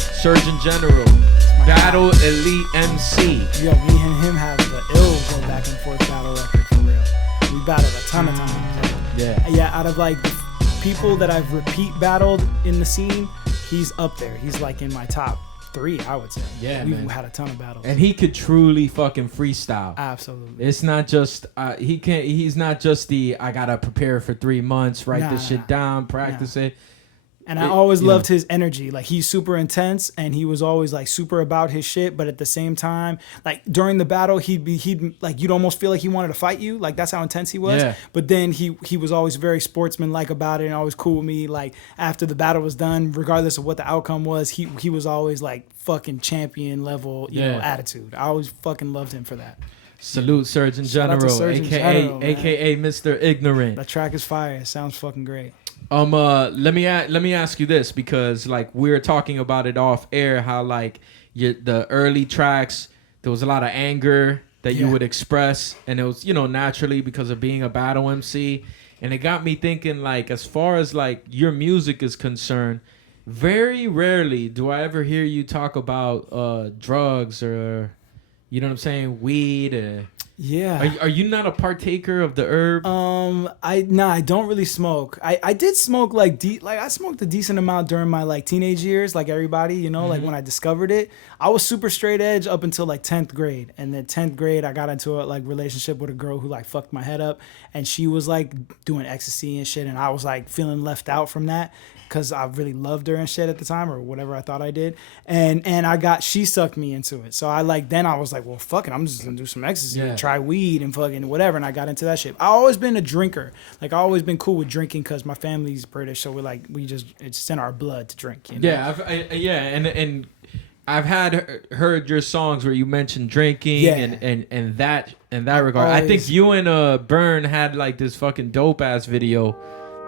Surgeon General, Battle Elite MC. Yo, me and him have the ill go back and forth battle record for real. We battled a ton of times. Yeah, out of like people that I've repeat battled in the scene, he's up there. He's like in my top 3, I would say. Yeah, We've had a ton of battles. And he could truly fucking freestyle. Absolutely. It's not just he's not just the I gotta prepare for 3 months, write this shit down, practice it. And I always loved his energy. Like, he's super intense, and he was always like super about his shit. But at the same time, like during the battle, he'd like, you'd almost feel like he wanted to fight you. Like, that's how intense he was. Yeah. But then he was always very sportsmanlike about it, and always cool with me. Like, after the battle was done, regardless of what the outcome was, he was always like fucking champion level, you know, attitude. I always fucking loved him for that. Salute Surgeon General, aka Mr. Ignorant. That track is fire. It sounds fucking great. Let me ask you this, because like we were talking about it off air, how like the early tracks, there was a lot of anger that you would express, and it was, you know, naturally because of being a battle MC, and it got me thinking, like, as far as like your music is concerned, very rarely do I ever hear you talk about drugs or, you know what I'm saying, weed. Yeah. Are you not a partaker of the herb? I don't really smoke. I did smoke I smoked a decent amount during my like teenage years, like everybody, you know, like when I discovered it. I was super straight edge up until like 10th grade. And then 10th grade I got into a like relationship with a girl who like fucked my head up, and she was like doing ecstasy and shit, and I was like feeling left out from that, because I really loved her and shit at the time, or whatever I thought I did. And she sucked me into it. So I was like, well, fuck it, I'm just gonna do some ecstasy and try weed and fucking whatever. And I got into that shit. I always been a drinker. Like, I always been cool with drinking because my family's British, so it's in our blood to drink. You know? Yeah, and I've heard your songs where you mentioned drinking and that regard. I think you and Burn had like this fucking dope ass video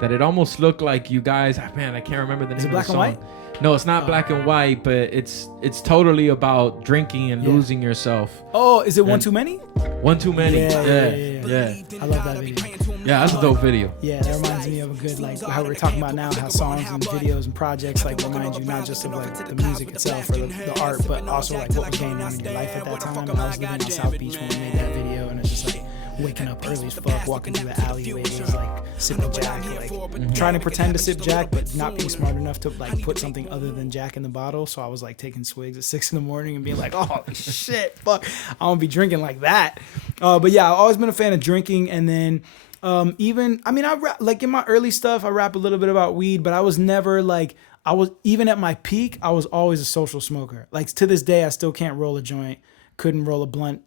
that it almost looked like you guys. Man, I can't remember the name of the song. Is it black and white? No, it's not black and white, but it's totally about drinking and losing yourself. Oh, is it One Too Many? One Too Many. Yeah. I love that video. Yeah, that's a dope video. Yeah, that reminds me of a good, like, how we're talking about now, how songs and videos and projects like remind you not just of like the music itself or the art, but also like what was going on in your life at that time. And I was living in South Beach when we made that video, and it's just like waking up early as fuck, walking through the alleyways, like sipping Jack, like trying to pretend to sip Jack, but not being smart enough to like put something other than Jack in the bottle. So I was like taking swigs at 6 in the morning and being like, oh shit, fuck, I won't be drinking like that. But yeah, I've always been a fan of drinking. And then I rap, like in my early stuff, I rap a little bit about weed, but I was never like, even at my peak, I was always a social smoker. Like, to this day, I still can't roll a joint. Couldn't roll a blunt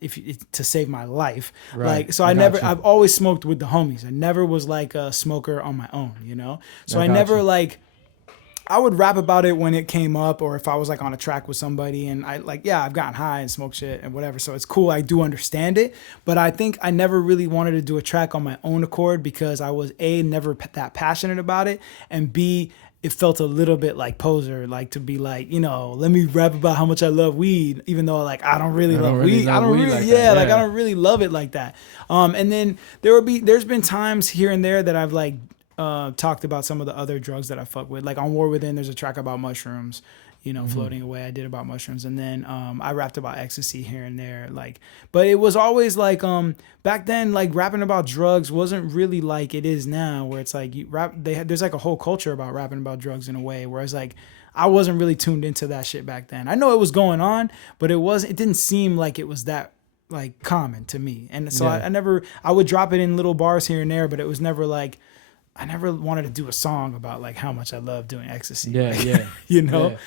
to save my life. Right. Like, so I've always smoked with the homies. I never was like a smoker on my own, you know? So I never like, I would rap about it when it came up, or if I was like on a track with somebody and I've gotten high and smoked shit and whatever. So it's cool. I do understand it, but I think I never really wanted to do a track on my own accord because I was never that passionate about it, and B, it felt a little bit like poser, like to be like, you know, let me rap about how much I love weed, even though like I don't really love weed. I don't really love it like that. And then there's been times here and there that I've like talked about some of the other drugs that I fuck with. Like on War Within, there's a track about mushrooms, you know, floating away. I did about mushrooms, and then I rapped about ecstasy here and there. Like, but it was always like back then, like rapping about drugs wasn't really like it is now, where it's like you rap. There's like a whole culture about rapping about drugs in a way, whereas like I wasn't really tuned into that shit back then. I know it was going on, but it didn't seem like it was that like common to me. And so I would drop it in little bars here and there, but it was never like, I never wanted to do a song about like how much I love doing ecstasy. You know.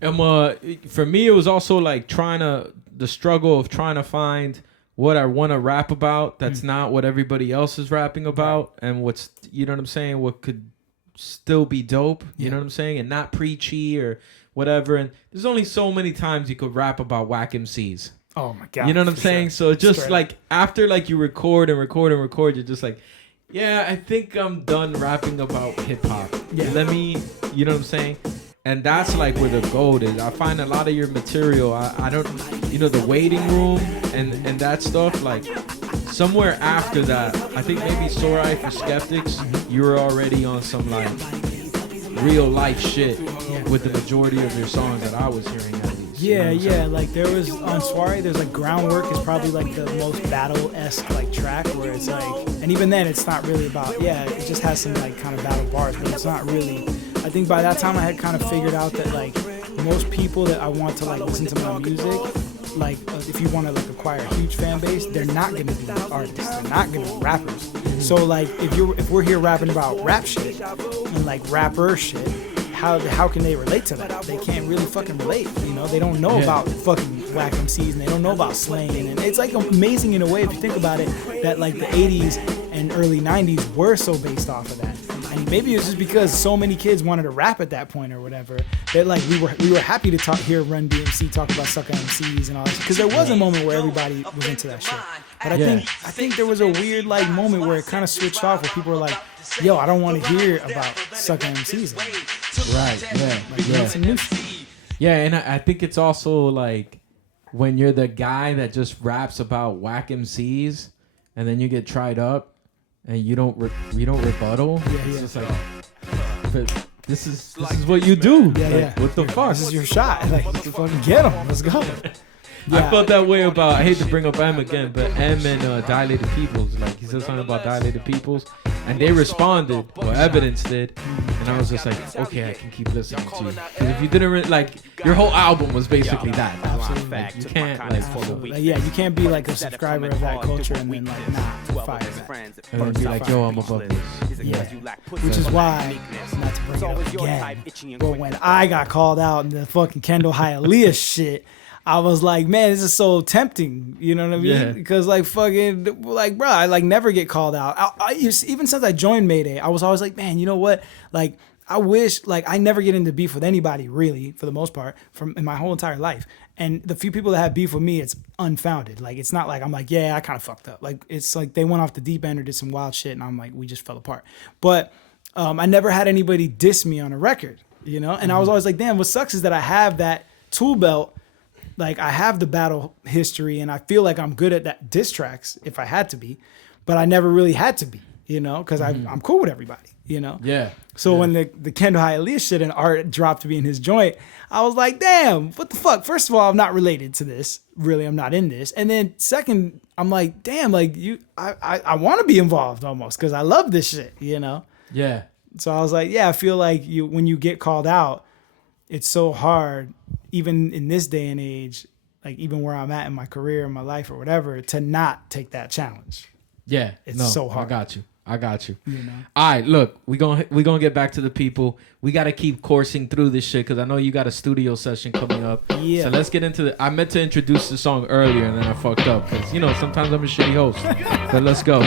For me, it was also like the struggle of trying to find what I want to rap about that's not what everybody else is rapping about, and what's, you know what I'm saying, what could still be dope, you know what I'm saying, and not preachy or whatever. And there's only so many times you could rap about whack MCs. Oh my god, you know what I'm saying? So just straight like after like you record, you're just like, yeah, I think I'm done rapping about hip hop. Let me, you know what I'm saying? And that's like where the gold is. I find a lot of your material, I don't, you know, the waiting room and that stuff, like somewhere after that, I think maybe Sore Eye for Skeptics, you were already on some like real life shit with the majority of your songs that I was hearing at least. Yeah. Like there was on Soiree, there's like Groundwork is probably like the most battle-esque like track where it's like, and even then it's not really about, it just has some like kind of battle bars, but it's not really. I think by that time I had kind of figured out that like most people that I want to like listen to my music, like if you want to like acquire a huge fan base, they're not gonna be artists, they're not gonna be rappers. Mm-hmm. So like if we're here rapping about rap shit and like rapper shit, how can they relate to that? They can't really fucking relate, you know? They don't know about fucking whack Emcees and they don't know about slang, and it's like amazing in a way if you think about it that like the 80s and early 90s were so based off of that. And maybe it's just because so many kids wanted to rap at that point or whatever that like we were happy to hear Run DMC talk about sucker MCs and all this, because there was a moment where everybody was into that shit. But I think there was a weird like moment where it kind of switched off, where people were like, "Yo, I don't want to hear about sucker MCs." Right. Some new shit. Yeah, and I think it's also like when you're the guy that just raps about whack MCs, and then you get tried up. And you don't rebuttal. It's just like, but this is what you do. Like, what the fuck? This is your shot. Like, fucking get him. Let's go. I felt that way about. I hate to bring up M again, but M and Dilated Peoples. Like he said something about Dilated Peoples, and they responded. Well, Evidence did, and I was just like, okay, I can keep listening to you. Because if you didn't like, your whole album was basically that. Absolutely. Like, you can't you can't be like a subscriber of that culture and then like fire that. And then be like, yo, I'm above this. Yeah. Which is why, not to bring it up again, but when I got called out in the fucking Kendall Hialeah shit, I was like, man, this is so tempting. You know what I mean? Yeah. Because like fucking, like, bro, I like never get called out. Even since I joined Mayday, I was always like, man, you know what? Like, I wish, like, I never get into beef with anybody, really, for the most part, in my whole entire life. And the few people that have beef with me, it's unfounded. Like, it's not like I'm like, yeah, I kind of fucked up. Like, it's like they went off the deep end or did some wild shit, and I'm like, we just fell apart. But I never had anybody diss me on a record, you know? And I was always like, damn, what sucks is that I have that tool belt. Like, I have the battle history, and I feel like I'm good at that diss tracks if I had to be, but I never really had to be, you know, because I'm cool with everybody, you know? Yeah. So when the Kendall Hialeah shit and Art dropped to be in his joint, I was like, damn, what the fuck? First of all, I'm not related to this. Really, I'm not in this. And then second, I'm like, damn, like I want to be involved almost because I love this shit, you know? Yeah. So I was like, yeah, I feel like when you get called out, it's so hard, even in this day and age, like even where I'm at in my career, in my life or whatever, to not take that challenge. Yeah. It's so hard. I got you. You know? All right, look, we gonna get back to the people. We got to keep coursing through this shit because I know you got a studio session coming up. Yeah. So let's get into I meant to introduce the song earlier and then I fucked up because, you know, sometimes I'm a shitty host. But let's go.